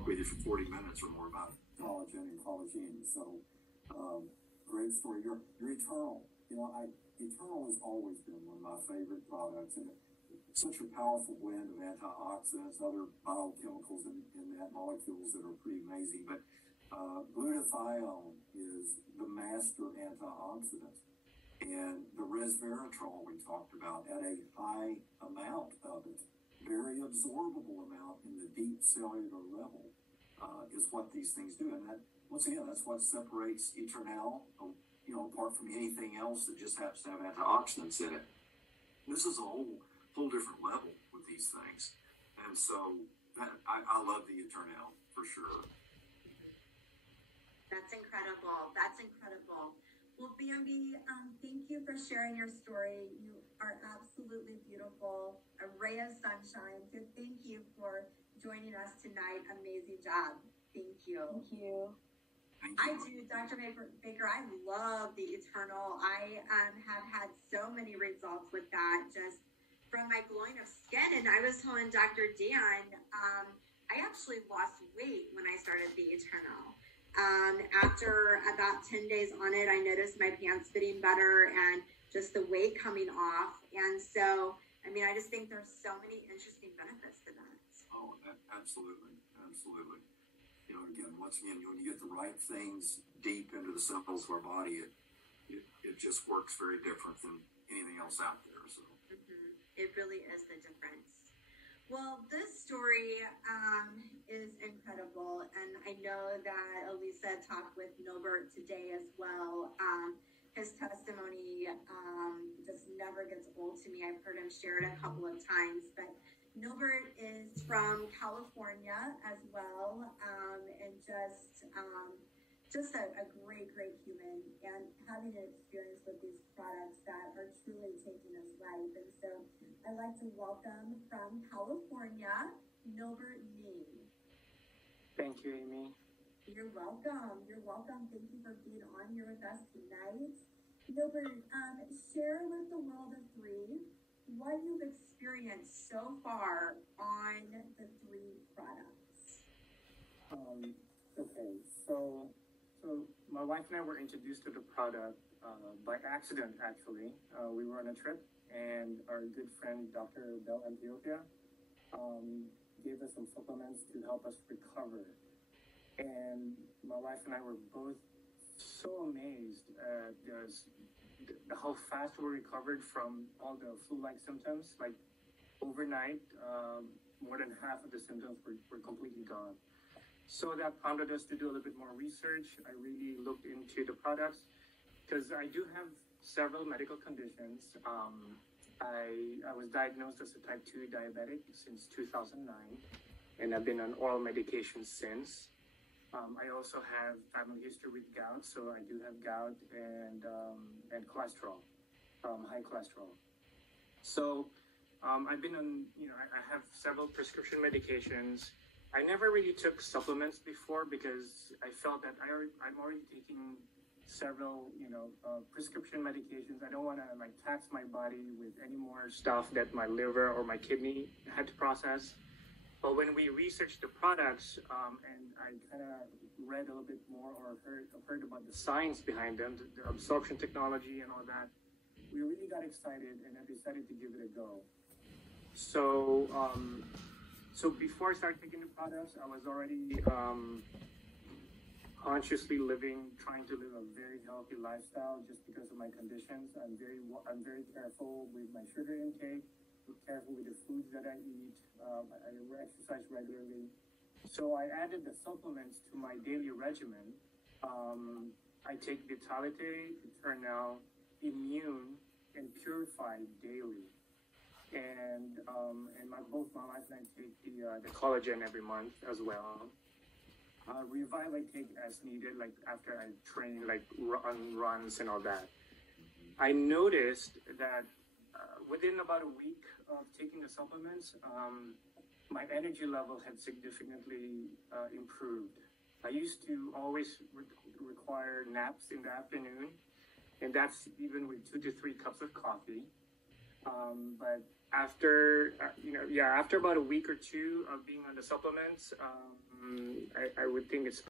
talk with you for 40 minutes or more about collagen and collagen. So, great story. You're Eternal. Eternal has always been one of my favorite products, and it's such a powerful blend of antioxidants, other biochemicals in that, molecules that are pretty amazing. But glutathione is the master antioxidant, and the resveratrol we talked about at a high amount of it, very absorbable amount in the deep cellular level, is what these things do. And that, once again, that's what separates Eternal, apart from anything else that just happens to have antioxidants in it. This is a whole different level with these things. And so I love the Eternal for sure. That's incredible. That's incredible. Well, Bambi, thank you for sharing your story. You are absolutely beautiful, a ray of sunshine. So thank you for joining us tonight. Amazing job. Thank you. Thank you. I do, Dr. Baker. I love the Eternal. I have had so many results with that, just from my glowing of skin. And I was telling Dr. Dan, I actually lost weight when I started the Eternal. After about 10 days on it, I noticed my pants fitting better and just the weight coming off. And so, I just think there's so many interesting benefits to that. Oh, absolutely. Absolutely. Again, once again, when you get the right things deep into the cells of our body, it just works very different than anything else out there. So It really is the difference. Well, this story is incredible, and I know that Elisa talked with Nobert today as well. His testimony just never gets old to me. I've heard him share it a couple of times, but Nobert is from California as well, and just a great human, and having an experience with these products that are truly changing his life. And so I'd like to welcome from California, Nobert Nee. Thank you, Amy. You're welcome. You're welcome. Thank you for being on here with us tonight. Nobert, share with the world of three what you've experienced so far on the three products. Okay, so my wife and I were introduced to the product by accident, actually. We were on a trip, and our good friend, Dr. Bell Antioquia, gave us some supplements to help us recover. And my wife and I were both so amazed at how fast we recovered from all the flu-like symptoms. Like overnight, more than half of the symptoms were completely gone. So that prompted us to do a little bit more research. I really looked into the products because I do have several medical conditions. I was diagnosed as a type 2 diabetic since 2009, and I've been on oral medication since. I also have family history with gout, so I do have gout and cholesterol, high cholesterol. So I've been on, I have several prescription medications. I never really took supplements before because I felt that I'm already taking several, prescription medications. I don't want to tax my body with any more stuff that my liver or my kidney had to process. But when we researched the products, and I kind of read a little bit more or heard about the science behind them, the absorption technology and all that, we really got excited and I decided to give it a go. So, before I started taking the products, I was already consciously trying to live a very healthy lifestyle just because of my conditions. I'm very careful with my sugar intake. Careful with the foods that I eat. I exercise regularly. So I added the supplements to my daily regimen. I take Vitality, Eternal, Immune, and Purify daily. And both my wife and I take the collagen every month as well. Revive I take as needed, like after I train, like runs and all that. I noticed that within about a week of taking the supplements, my energy level had significantly improved. I used to always require naps in the afternoon, and that's even with 2 to 3 cups of coffee. But after, after about a week or two of being on the supplements, I would think it's